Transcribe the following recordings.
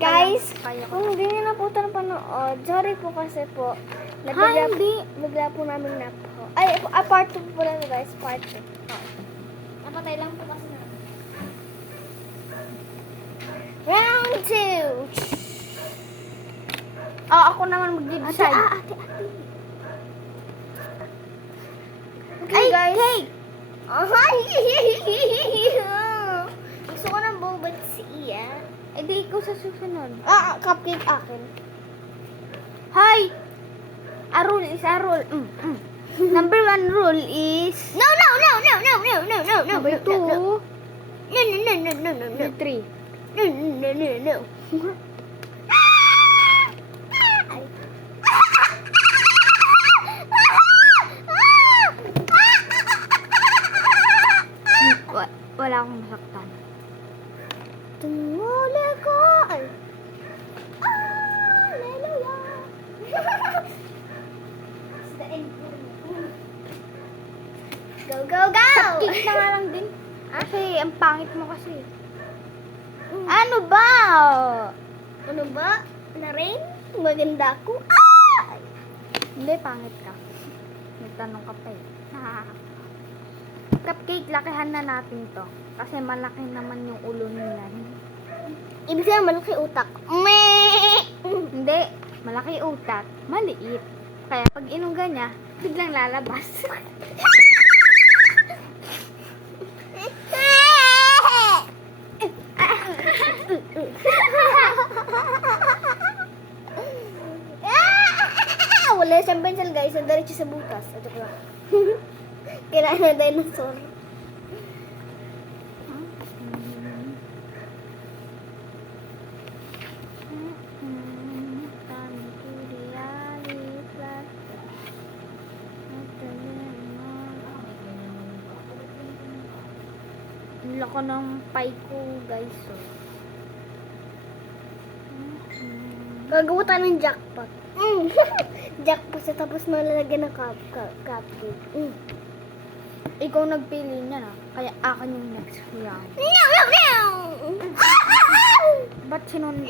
Guys, Kaya ko. kung hindi nyo na po ito napanood, sorry po kasi po. Hindi. Bigla po namin na po. Ay, part 2 po lang guys, part 2. Napatay lang po kasi namin. Round 2. Ako naman mag-decide. Ate. Okay, Ay, guys. cake! Gusto ko ng boba siya. Eh, di ikaw sa susunod. Cupcake akin. Hi! A rule is a rule. Number 1 rule is... No. Number 2. No. Number 3. No. Wala akong masaktan. Tumuli ko. Ay. Hallelujah. It's the end. Go. Cupcake na nga lang din. Kasi, ang pangit mo kasi. Ano ba? Ano ba? Na rin? Maganda ako. Hindi, pangit ka. Nagtanong ka pa eh. Cupcake, lakihan na natin to. Kasi malaki naman yung ulo nila. Ibig sabihin, malaki utak. Hindi, malaki utak, maliit. Kaya pag inuga niya, biglang lalabas. Wala siyang pencil guys, ang diretso sa butas. Ito ko lang. Kailangan na dinosaur. Ang laki ng pie ko, guys. So. Gagawa tayo ng jackpot. Jackpot sa tapos nalalagyan ng cupcake. Ikaw nagpili niya na. Kaya akin yung next round. No! Ba't sinun...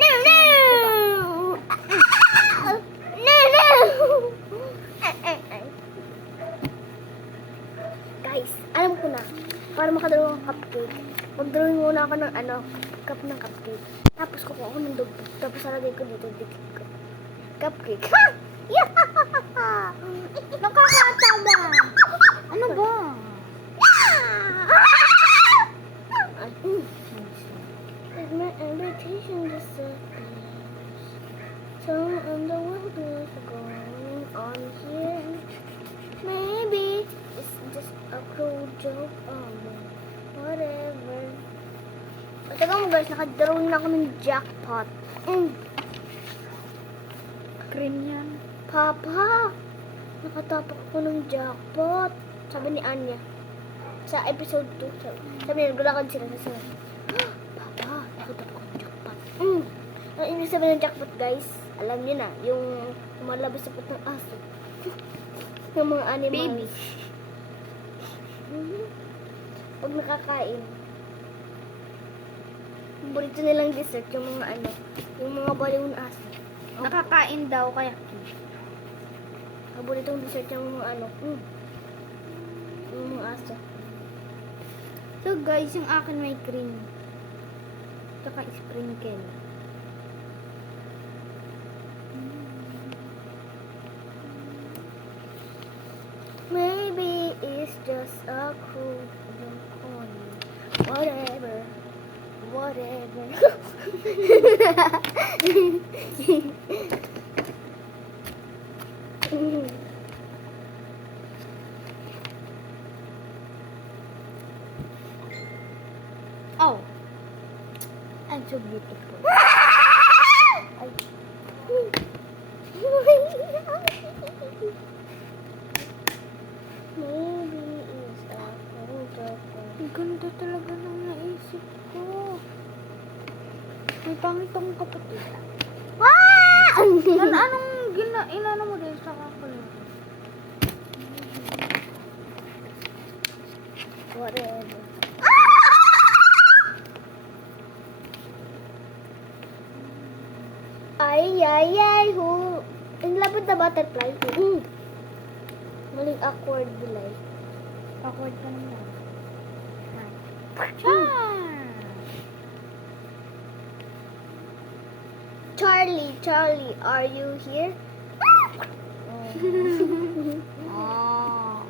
Guys, alam ko na. Para makadalawa ng cupcake. Mag-drawing muna ako ng cup ng cupcake. Tapos kukuha ako ng dog. Tapos alagay ko dito. Cupcake. Nakakatawa! Ano ba? Is my invitation disappears. So I'm the one who's going on here. Maybe it's just a cruel joke on me. Whatever. Taga mo guys, nakadrawing na ako ng jackpot. Cream yan. Papa, nakatapak ako ng jackpot. Sabi ni Anya. Sa episode 2. Sabi niya, naglalakad sila sa sila. Papa, nakatapak ako ng jackpot. Ang ibig sabihin ng jackpot guys, alam niyo na, yung lumalabas sa ng aso. Yung mga animals. Baby. Pag nakakain. Paborito nilang dessert, yung mga yung mga baliw na aso. Nakakain daw kaya. Paborito yung dessert yung mga yung mga aso. So guys, yung akin may cream. Tsaka sprinkle. Maybe it's just a cruel joke on me. Whatever. Oh. I'm so beautiful. Ay. Maybe it's a cruel joke on me. Ang ganda talaga ng naisip ko. May pangitong kapatid. Anong inano mo din sa kakulo? Whatever. Ay, ay, ay, who? In love with the butterfly. Maling awkward bilay. Awkward ka naman. Char! Charlie, Charlie, are you here? Oh.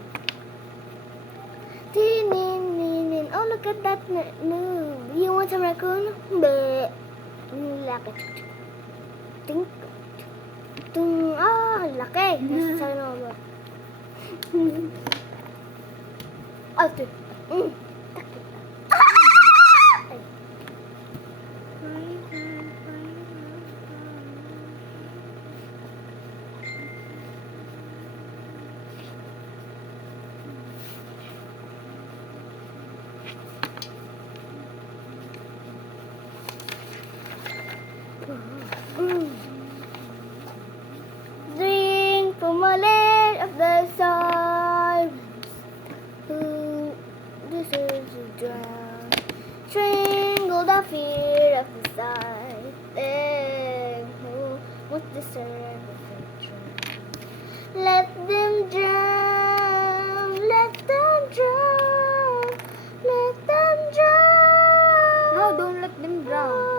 Tinin. Oh, look at that move. You want some raccoon? Bleh. Laki. Ting. Tung. Ah, laki. Nasa ba? Ate. Takip. Ay. Drink from a land of the stars. Who deserves to drown? Strangle the fear of the sight. Then who must deserve the drown? Let them drown. Let them drown. Let them drown. No, don't let them drown.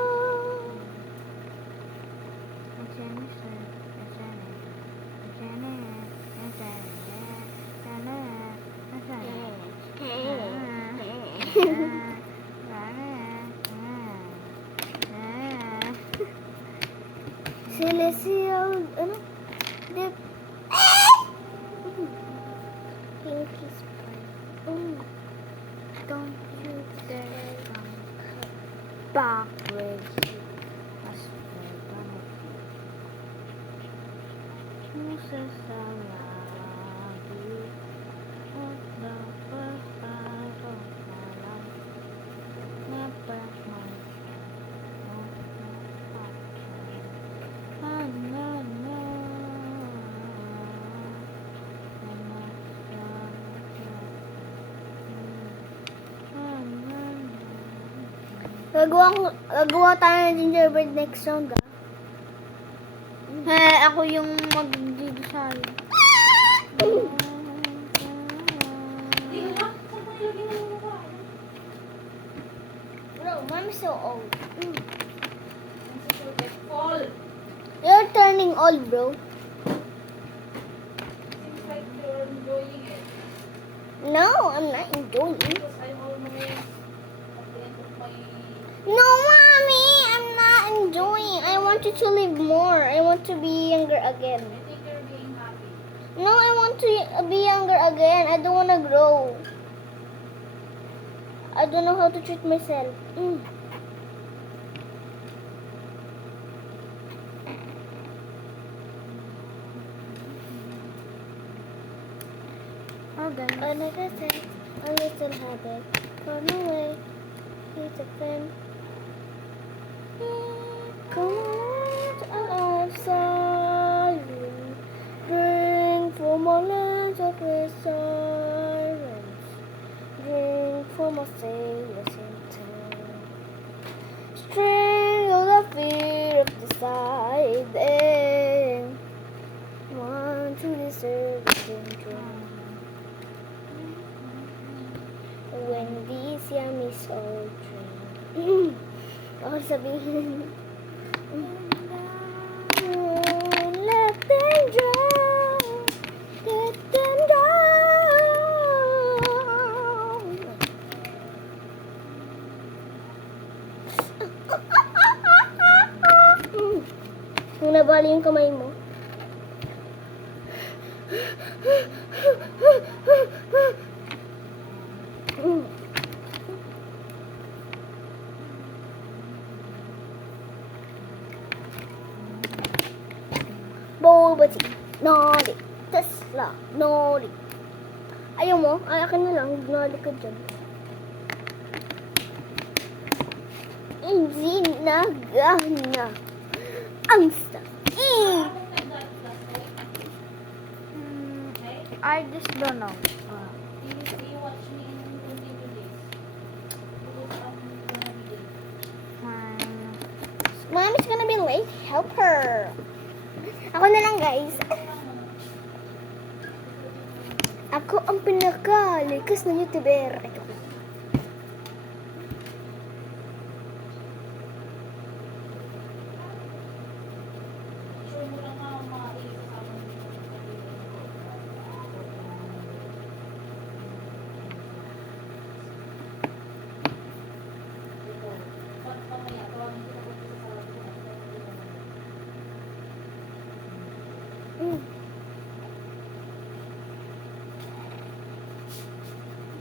Celestial, ano? Dip. Pinky spine. Don't you dare come backwards. Mas banget. Sesalagi dapat taruh malam ngepet Gagawa tayo ng gingerbread next round, ah. Ako yung mag-design. Bro, mommy's so old. You're turning old, bro. Seems like you're enjoying it. No, I'm not enjoying. Because I'm almost at the end of my... No, mommy, I'm not enjoying. I want you to live more. I want to be younger again. I think you're being happy. No, I want to be younger again. I don't want to grow. I don't know how to treat myself. Okay. Another text, a little habit, run away, he's a friend. Come outside, drink from a land of sirens, drink from a sailor's intent. Strangle the fear of the side, and want to deserve the syndrome. When this yummy soul drink. Ako sabihin. Let them drown. Let them drown. Kung nabali yung kamay mo. Bobati, Noli, Tesla, Noli. Ayaw mo? Ay, akin na lang. Noli ka dyan. Hindi na gana. Ang sakit. I just don't know. Do you watch me in 22 days? Because I'm gonna be late. Fine. Mommy's gonna be late. my helper. Ako na lang, guys. Ako ang pinakalikas na YouTuber. Ito ko. Sure mo lang na makakasama dito. Ito. Pamaya, tawagin kita kung sasama ko.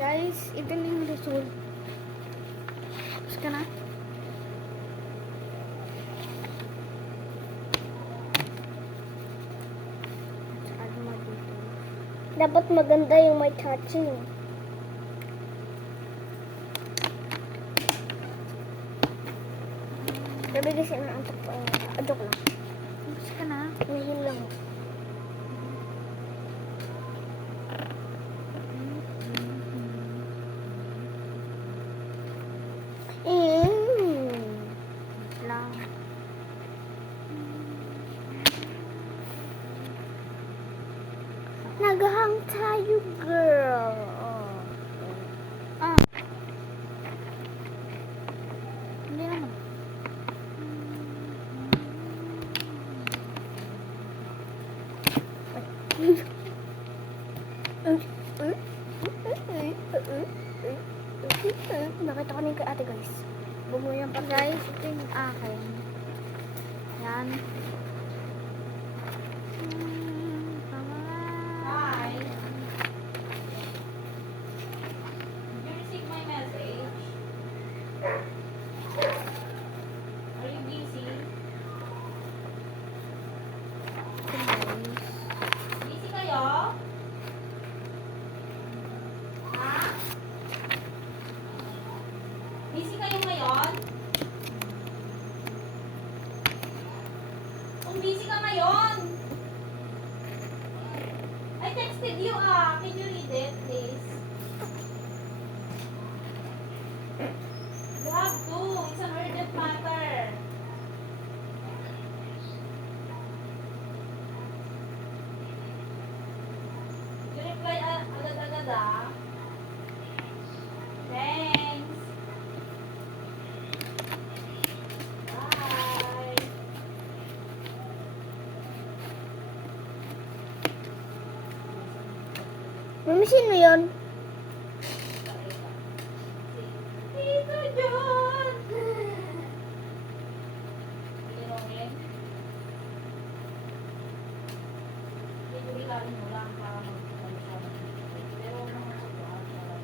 Guys, ito na yung result. Tapos ka na? Saka dito. Dapat maganda yung may touching. Sabi kasi na antok pa. Adok lang. Tapos ka na? Nahil lang. Lang. Naghahang tayo, girl. Ah. Hindi naman. Nakita ko na yung kay ate, guys. Bumuyan pa, Guys, ito yung akin. Yan. Hi. Did you receive my message? Are you busy? Busy kayo? Ha? Busy kayo ngayon? Kung busy ka ngayon, I texted you Can you read it, please? You have to. It's an urgent matter. You reply agad-agad Thanks. Bye. Mami, sino yun? Tito John! Tinongin? Medyo ilalim mo lang para mag-ano siya. Pero mga sabuhan siya lang.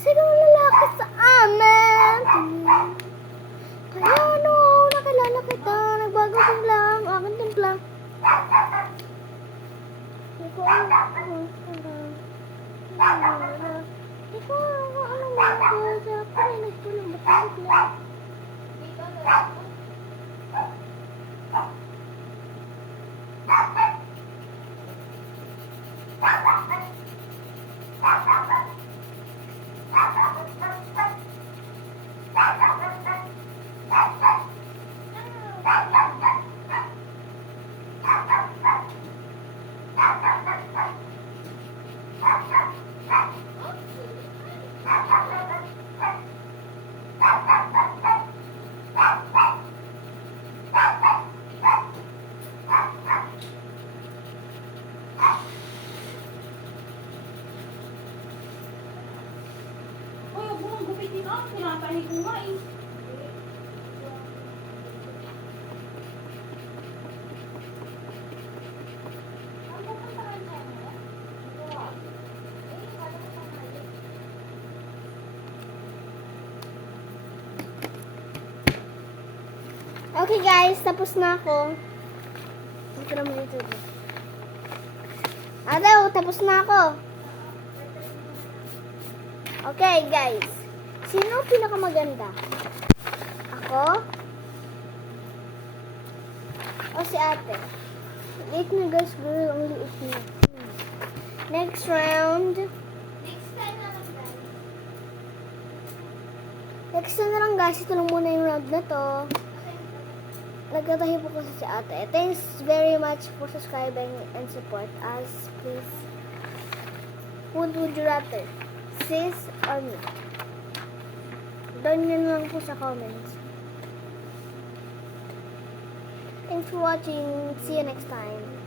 Sino ang lalaki sa amin? Kaya no, nakilala kita. Nagbago bigla ang aking timpla. Hindi ko alam kung Hindi ko alam kung anong mga sa parinig ko ng bigla. Hoy, huwag mo nang gupitin ah. Pinatahi ko nga eh. Okay guys, tapos na ako. Ito naman ito. Tapos na ako. Okay guys, sino ang pinakamaganda? Ako? O si ate? Liit na guys, girl. Ang liit na. Next round. Next na lang guys, ito lang muna yung round na to. Nagtatahi po kasi si ate. Thanks very much for subscribing and support us. Please. Would you rather? Sis or me? Doon nyo lang po sa comments. Thanks for watching. See you next time.